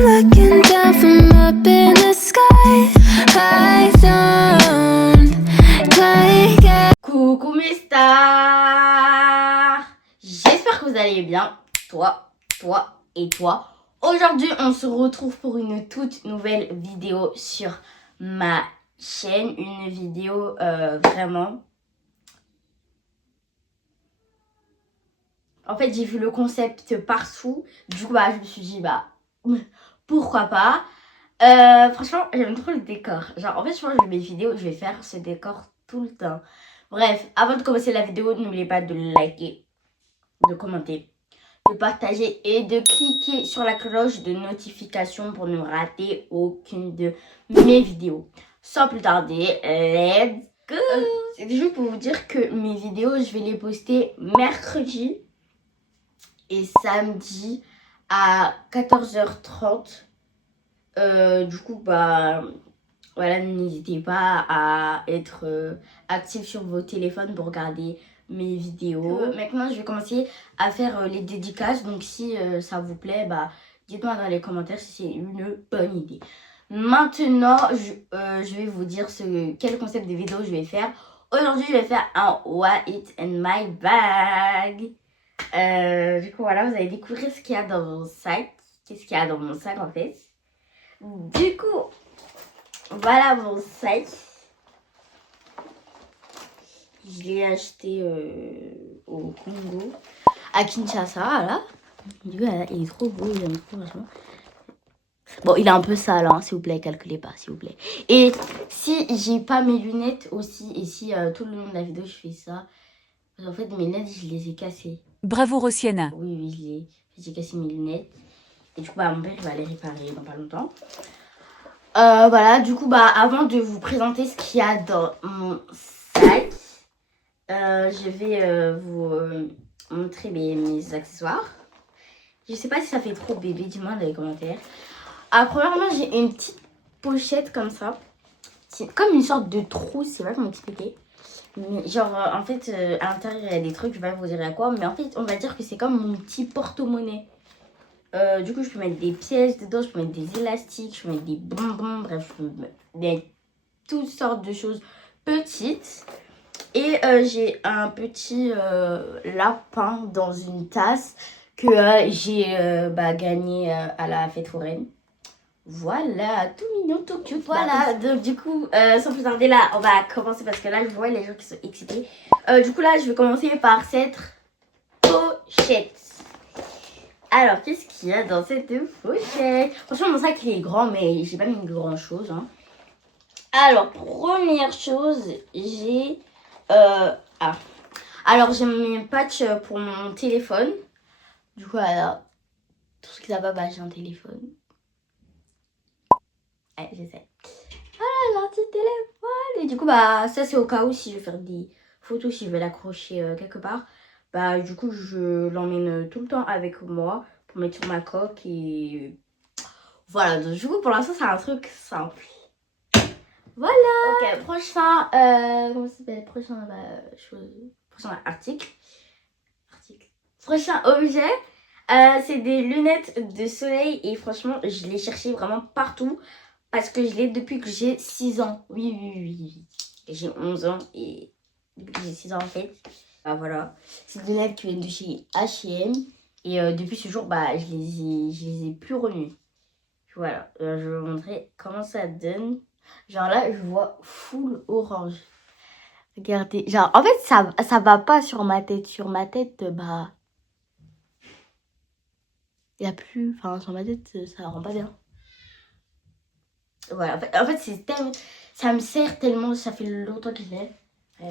looking down from up in the sky. I don't like it. Coucou mes stars, j'espère que vous allez bien, toi et toi. Aujourd'hui on se retrouve pour une toute nouvelle vidéo sur ma chaîne, une vidéo vraiment... En fait j'ai vu le concept partout, du coup je me suis dit pourquoi pas. Franchement j'aime trop le décor, genre en fait je pense que mes vidéos je vais faire ce décor tout le temps. Bref, avant de commencer la vidéo, n'oubliez pas de liker, de commenter, de partager et de cliquer sur la cloche de notification pour ne rater aucune de mes vidéos. Sans plus tarder, let's go. C'est juste pour vous dire que mes vidéos, je vais les poster mercredi et samedi à 14h30. Du coup, voilà, n'hésitez pas à être actif sur vos téléphones pour regarder mes vidéos. Maintenant, je vais commencer à faire les dédicaces. Donc, si ça vous plaît, dites-moi dans les commentaires si c'est une bonne idée. Maintenant, je vais vous dire quel concept de vidéo je vais faire. Aujourd'hui, je vais faire un What It in My Bag. Du coup, voilà, vous allez découvrir ce qu'il y a dans mon sac. Qu'est-ce qu'il y a dans mon sac, en fait. Du coup... voilà mon sac. Je l'ai acheté au Congo, à Kinshasa, là. Du coup, il est trop beau, j'aime trop vachement. Bon, il est un peu sale, hein, s'il vous plaît, calculez pas, s'il vous plaît. Et si j'ai pas mes lunettes aussi, et si tout le long de la vidéo je fais ça, parce qu'en fait mes lunettes je les ai cassées. Bravo Rosienna. Oui, j'ai cassé mes lunettes. Et du coup, mon père il va les réparer dans pas longtemps. Voilà, du coup, avant de vous présenter ce qu'il y a dans mon sac, je vais vous montrer mes accessoires. Je sais pas si ça fait trop bébé, dis-moi dans les commentaires. Premièrement, j'ai une petite pochette comme ça. C'est comme une sorte de trou, je sais pas comment expliquer. Mais genre, en fait, à l'intérieur, il y a des trucs, je vais pas vous dire à quoi. Mais en fait, on va dire que c'est comme mon petit porte-monnaie. Du coup, je peux mettre des pièces dedans, je peux mettre des élastiques, je peux mettre des bonbons, bref, je peux mettre toutes sortes de choses petites. Et j'ai un petit lapin dans une tasse que j'ai gagné à la fête foraine. Voilà, tout mignon, tout cute. Voilà, donc du coup, sans plus tarder là, on va commencer parce que là, je vois les gens qui sont excités. Du coup là, je vais commencer par cette pochette. Alors, qu'est-ce qu'il y a dans cette pochette? Franchement, mon sac il est grand, mais j'ai pas mis grand chose. Hein. Alors, première chose, j'ai... Alors, j'ai mis un patch pour mon téléphone. Du coup, alors, tout ce qui va pas, j'ai un téléphone. Ouais, j'essaie. Voilà, l'anti téléphone. Et du coup, ça, c'est au cas où si je veux faire des photos, si je veux l'accrocher quelque part. Du coup, je l'emmène tout le temps avec moi pour mettre sur ma coque et voilà. Donc, du coup, pour l'instant, c'est un truc simple. Voilà. Ok, prochain, comment ça s'appelle? Prochain article. Prochain objet, c'est des lunettes de soleil et franchement, je l'ai cherché vraiment partout parce que je l'ai depuis que j'ai 6 ans. Oui. J'ai 11 ans et depuis que j'ai 6 ans en fait. Voilà, c'est des lunettes qui viennent de chez H&M et depuis ce jour, je les ai plus remis. Voilà, je vais vous montrer comment ça donne. Genre là, je vois full orange. Regardez, genre en fait, ça va pas sur ma tête. Sur ma tête, il y a plus, enfin sur ma tête, ça rend pas bien. Voilà, en fait c'est tellement, ça me sert tellement, ça fait longtemps que je l'ai. Ouais.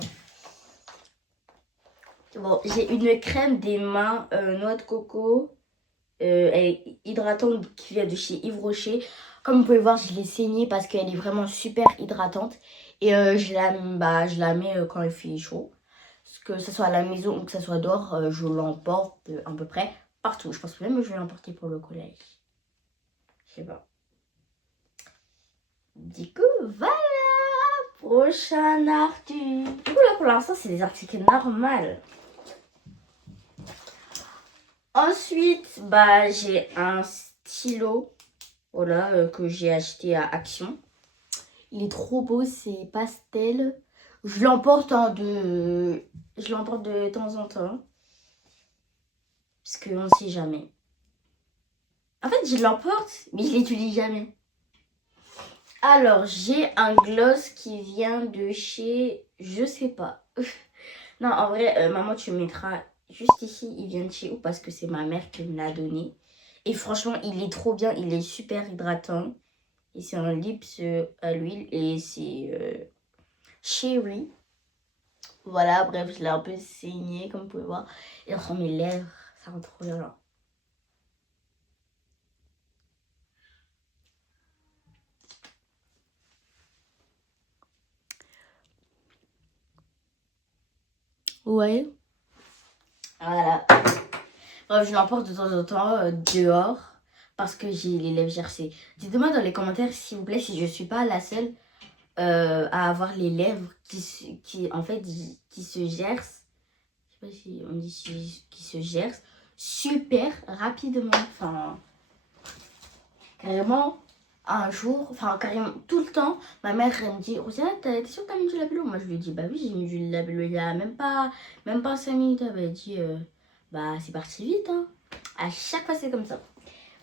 Bon, j'ai une crème des mains noix de coco hydratante qui vient de chez Yves Rocher. Comme vous pouvez voir, je l'ai saignée parce qu'elle est vraiment super hydratante. Et je la mets quand il fait chaud. Que ce soit à la maison ou que ce soit dehors, je l'emporte à peu près partout. Je pense que même que je vais l'emporter pour le collège. Je sais pas. Du coup, voilà. Prochain article. Du coup, là, pour l'instant, c'est des articles normaux. Ensuite, j'ai un stylo Voilà, que j'ai acheté à Action. Il est trop beau, c'est pastel. Je l'emporte de temps en temps. Parce qu'on ne sait jamais. En fait, je l'emporte, mais je l'utilise jamais. Alors, j'ai un gloss qui vient de chez... Je sais pas. Non, en vrai, maman, tu me mettras juste ici. Il vient de chez où? Parce que c'est ma mère qui me l'a donné. Et franchement, il est trop bien. Il est super hydratant. Et c'est un lips à l'huile. Et c'est Cherry. Voilà, bref, je l'ai un peu saigné, comme vous pouvez voir. Et sur mes lèvres, ça rend trop bien là. Ouais. Voilà. Bref, je l'emporte de temps en temps dehors parce que j'ai les lèvres gercées. Dites-moi dans les commentaires, s'il vous plaît, si je suis pas la seule à avoir les lèvres en fait, qui se gercent. Je sais pas si on dit qui se gercent super rapidement. Enfin, carrément, un jour, enfin, carrément, tout le temps, ma mère, elle me dit, Rosiana, t'es sûre que t'as mis du labello? Moi, je lui dis, bah oui, j'ai mis du labello il y a même pas 5 minutes. Elle m'a dit, bah, c'est parti vite, hein. À chaque fois, c'est comme ça.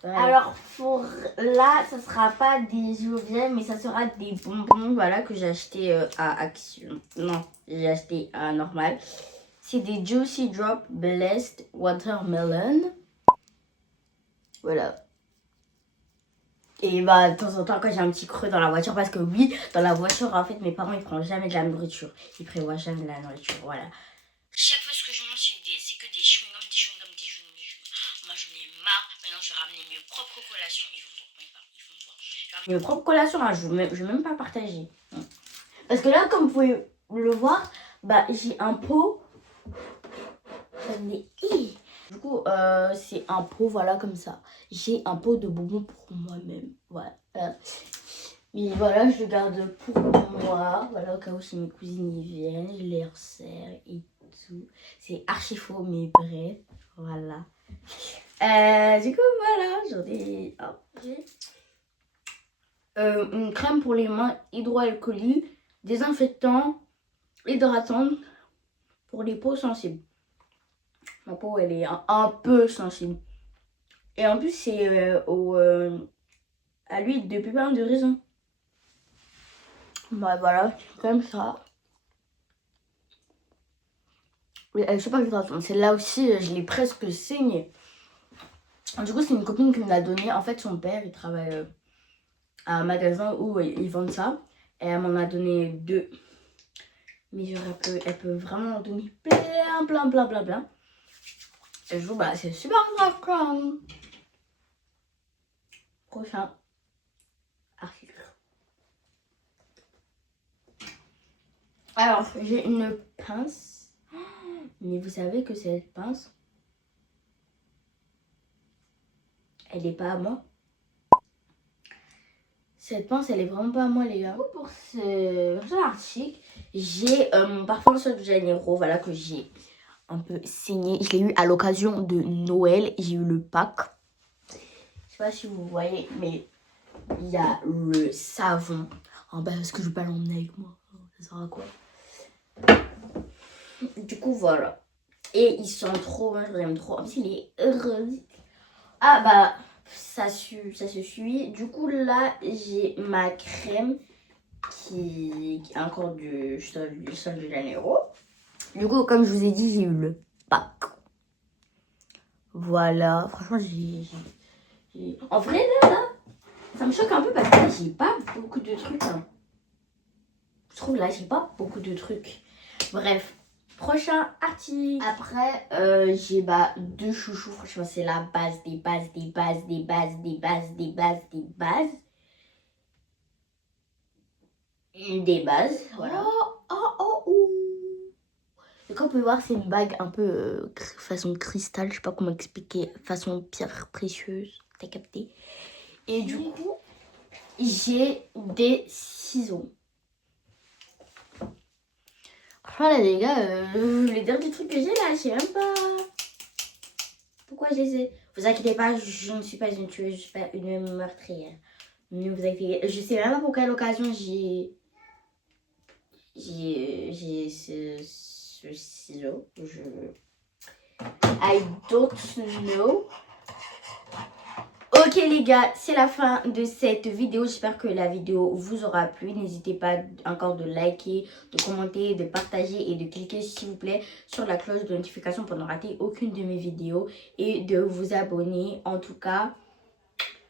Voilà. Alors, pour là, ça sera pas des Jovial, mais ça sera des bonbons, voilà, que j'ai acheté à Action. Non, j'ai acheté à Normal. C'est des Juicy Drop Blessed Watermelon. Voilà. Et bah, de temps en temps, quand j'ai un petit creux dans la voiture, parce que oui, dans la voiture, en fait, mes parents, ils prennent jamais de la nourriture. Ils prévoient jamais de la nourriture, voilà. Chaque fois, ce que je mange, c'est que des chewing-gums, des chewing-gums, des chewing-gums. Moi, j'en ai marre. Maintenant, je vais ramener mes propres collations. Ils vont voir. Je vais ramener mes propres collations, hein, je vais même pas partager. Parce que là, comme vous pouvez le voir, bah, j'ai un pot. Du coup, c'est un pot, voilà, comme ça. J'ai un pot de bonbons pour moi-même. Voilà. Mais voilà, je le garde pour moi. Voilà, au cas où si mes cousines y viennent, je les resserre et tout. C'est archi faux, mais bref. Voilà. Du coup, voilà, j'en ai une crème pour les mains hydroalcoolique, désinfectant, hydratant pour les peaux sensibles. Ma peau, elle est un peu sensible. Et en plus, c'est à l'huile de pépins de raisin. Bah voilà, c'est comme ça. Elle est super hydratante. Celle-là aussi, je l'ai presque saignée. Du coup, c'est une copine qui me l'a donnée. En fait, son père, il travaille à un magasin où ils vendent ça. Et elle m'en a donné 2. Mais genre, elle peut vraiment en donner plein. Et je vous, bah, c'est super hydratant. Prochain article. Alors, j'ai une pince. Mais vous savez que cette pince, elle n'est pas à moi. Cette pince, elle est vraiment pas à moi, les gars. Pour cet article, j'ai mon parfum Sol de Janeiro, voilà, que j'ai un peu saigné. Je l'ai eu à l'occasion de Noël. J'ai eu le pack. Je sais pas si vous voyez, mais il y a le savon. Oh, bah, parce que je vais pas l'emmener avec moi. Ça sert à quoi? Du coup, voilà. Et il sent trop bon, je l'aime trop. En plus, il est heureux. Ah, bah, ça se suit. Du coup, là, j'ai ma crème qui est encore du Sol de Janeiro. Du coup, comme je vous ai dit, j'ai eu le pack. Voilà. Franchement, en vrai, là, ça me choque un peu parce que là, j'ai pas beaucoup de trucs. Hein. Je trouve là, j'ai pas beaucoup de trucs. Bref. Prochain article. Après, j'ai 2 chouchous. Franchement, c'est la base des bases. Des bases, voilà. Et comme vous pouvez voir, c'est une bague un peu façon cristal. Je sais pas comment expliquer. Façon pierre précieuse. T'as capté? Et du coup, j'ai des ciseaux. Voilà les gars, les derniers trucs que j'ai là, je sais même pas pourquoi je les ai. Vous inquiétez pas, je ne suis pas une tueuse, je ne suis pas une meurtrière. Ne vous inquiétez. Je sais même pas pour quelle occasion j'ai ce ciseau. I don't know. Ok les gars, c'est la fin de cette vidéo. J'espère que la vidéo vous aura plu. N'hésitez pas encore de liker, de commenter, de partager et de cliquer s'il vous plaît sur la cloche de notification pour ne rater aucune de mes vidéos et de vous abonner. En tout cas,